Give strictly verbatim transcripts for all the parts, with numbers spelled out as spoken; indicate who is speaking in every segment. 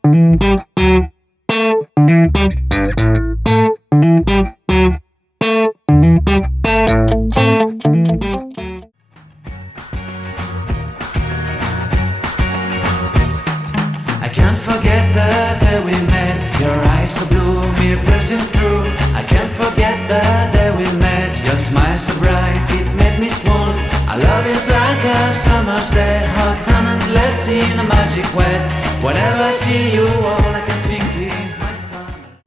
Speaker 1: Can't forget the day we met. Your eyes so blue, me pressing through. I can't forget the day we met. Your smile so bright, it made me swoon. Our love is like a summer's day, hot and endless in a magic way. Whenever I see you, all I can think is my son.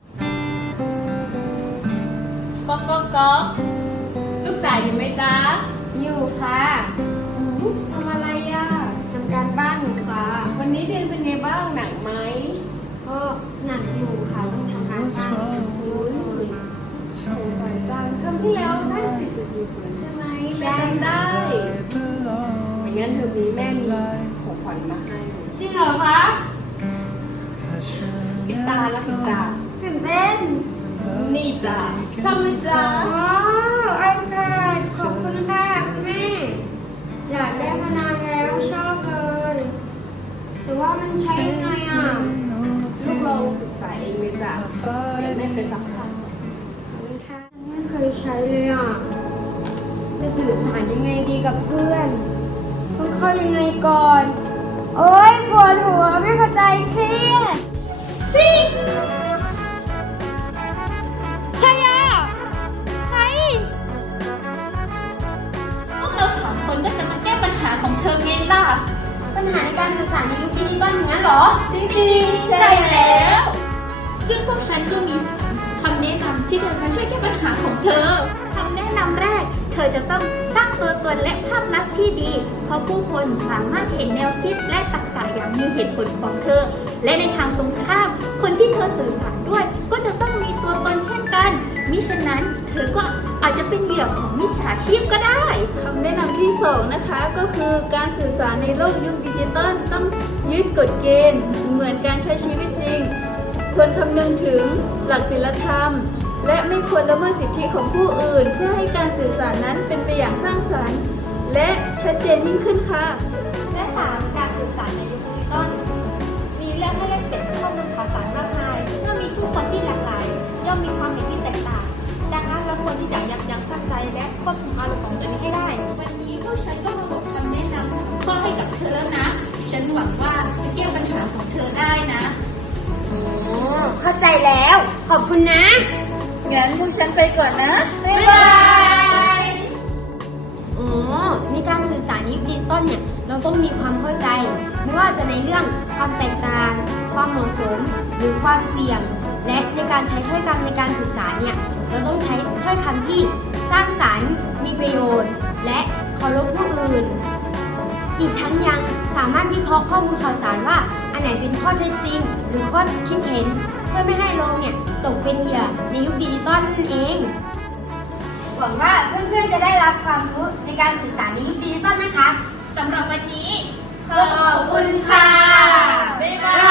Speaker 2: ก๊อกก๊อกก๊อกลูกจ๋าอยู่ไหมจ๊ะ
Speaker 3: อยู่ค่ะ
Speaker 2: ทำอะไรอ่ะ
Speaker 3: ทำการบ้านอยู่ค่ะ
Speaker 2: วันนี้เรียนเป็นไงบ้างหนักไหม
Speaker 3: ก็หนักอยู่ค่ะต้องทำการบ้าน
Speaker 2: อุ้ยสงสัยจังเทอมที่แล้วได้สิบจุดศูนย์ศูนย์ใช่ไหมแม่จำได้ไม่งั้นเทอมนี้แม่มีของขวัญมาให้
Speaker 3: จริงเหรอคะ
Speaker 2: ปิดตาแล้วปิดตา
Speaker 3: ตื่นเต้น
Speaker 2: นี่จ้ะชอบไหมจ๊ะ
Speaker 3: อ๋อไอแพดขอบคุณค่ะคุณแม่อยากได้มานานแล้วชอบเลยแต่ว่ามันใช้ยังไงอ่ะ
Speaker 2: ลูกลองศึกษาเองเลยจ้ะเดี๋ยวแม่ไปสัมภาษณ์
Speaker 3: ไม่เคยใช้เลยอ่ะจะสื่อสารยังไงดีกับเพื่อนต้องเข้ายังไงก่อนโอ๊ยปวดหัวไม่เข้าใจเครียดซิใช่อ่ะใคร
Speaker 4: พวกเราสามคนก็จะมาแก้ปัญหาของเธอไงล่ะ
Speaker 3: ปัญหาในการสื่อสารในยุคดิจิตอลอย่างนั้นเหรอ
Speaker 4: จริงๆใช่แล้วซึ่งพวกฉันก็มีคำแนะนำที่จะมาช่วยแก้ปัญหาของเธอคำแนะนำแรกเธอจะต้องสร้างตัวตนและภาพลักษณ์ที่ดีเพราะผู้คนสามารถเห็นแนวคิดและตรรกะอย่างมีเหตุผลของเธอและในทางตรงข้ามคนที่เธอสื่อสารด้วยก็จะต้องมีตัวตนเช่นกันมิฉะนั้นเธอก็อาจจะเป็นเหยื่อของมิจฉาชีพก็ได้
Speaker 2: คำแนะนำที่สองนะคะก็คือการสื่อสารในโลกยุคดิจิตอลต้องยึดกฎเกณฑ์เหมือนการใช้ชีวิตจริงควรคำนึงถึงหลักศีลธรรมและไม่ควรละเมิดสิทธิของผู้อื่นเพื่อให้การสื่อสารนั้นเป็นไปอย่างสร้างสรรค์และชัดเจนยิ่งขึ้นค่ะ
Speaker 4: และสามการสื่อสารในยุคดิจิตอลมีเรื่องให้แลกเปลี่ยนข้อมูลข่าวสารมากมายเมื่อมีผู้คนที่หลากหลายย่อมมีความเห็นที่แตกต่างดังนั้นเราควรที่จะยับยั้งชั่งใจและควบคุมอารมณ์ของตัวเองให้ได้วันนี้พวกฉันก็มาบอกคำแนะนำข้อให้กับเธอแล้วนะฉันหวังว่าจะแก้ปัญหาของเธอได้นะ
Speaker 3: อ๋อเข้าใจแล้วขอบคุณนะ
Speaker 2: งั้นพวกฉันไปก่อนนะ
Speaker 4: บ๊ายบาย
Speaker 3: อ๋อในการสื่อสารยุคดิจิตอลเนี่ยเราต้องมีความเข้าใจไม่ว่าจะในเรื่องความแตกต่างความเหมาะสมหรือความเสี่ยงและในการใช้ถ้อยคำในการสื่อสารเนี่ยเราต้องใช้ถ้อยคำที่สร้างสรรค์มีประโยชน์และเคารพผู้อื่นอีกทั้งยังสามารถวิเคราะห์ข้อมูลข่าวสารว่าอันไหนเป็นข้อเท็จจริงหรือข้อคิดเห็นเพื่อไม่ให้เราเนี่ยตกเป็นเหยื่อในยุคดิจิตอลนั่นเองหวังว่าเพื่อนๆจะได้รับความรู้ในการสื่อสารในยุคดิจิตอลนะคะ
Speaker 4: สำหรับวันนี้
Speaker 3: ขอบคุณค่ะ
Speaker 4: บ๊ายบาย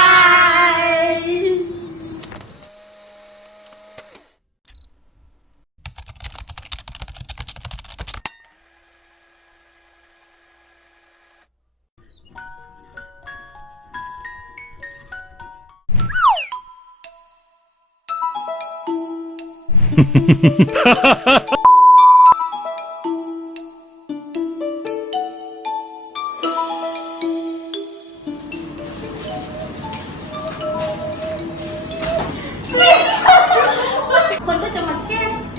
Speaker 4: คนก็จะมาแก้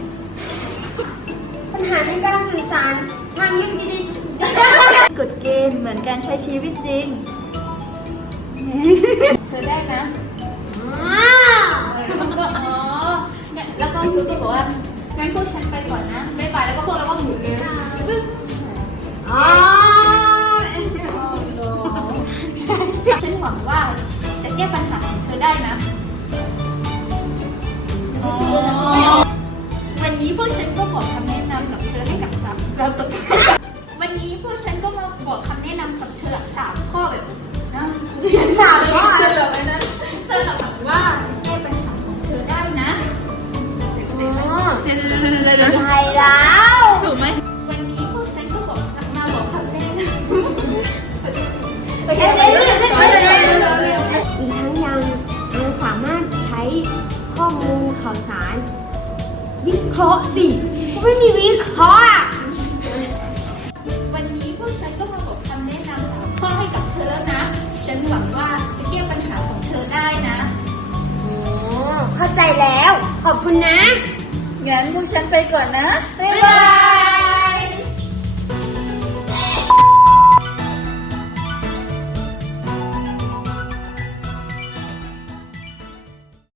Speaker 3: ปัญหาในการสื่อสารทางยุคดิจิทัล
Speaker 2: กฎเกณฑ์เหมือนการใช้ชีวิตจริง
Speaker 4: เธอได้นะมันก็อ๋อเนี่ยแล้วก็คือก็บอกว่างั้นพวกฉันไปก่อนนะบ๊ายบายแล้วก็พวกเราก็หมุนเลยอ๋อฉันหวังว่าจะแก้ปัญหาของเธอได้นะวันนี้พวกฉันก็บอกคำแนะนำกับเธอให้กับสามเราตกวันนี้พวกฉันก็มาบอกคำแนะนำกับเธอสามข้อแบบนะ
Speaker 3: สามข้อ
Speaker 4: เธอแบบนั้นเธอหวังว่าจะแก้ปัญหาของเธอได้นะ
Speaker 3: ใช่แล้ว
Speaker 4: ถูกไหมวันนี้พวกฉันก็บอกมาบอกคำแนะนำโอเค
Speaker 3: อีกทั้งยังเคราะห์สิก็ไม่มีวิเคราะห์อะ
Speaker 4: วันนี้พวกฉันก็มาบอกคำแนะนำสามข้อให้กับเธอแล้วนะ ฉันหวังว่าจะแก้ปัญหาของเธอได้นะ
Speaker 3: โอ้เข้าใจแล้ว ขอบคุณนะ
Speaker 2: งั้นพวกฉันไปก่อนนะ บ๊าย
Speaker 4: บ๊าย
Speaker 2: บา
Speaker 4: บาย ย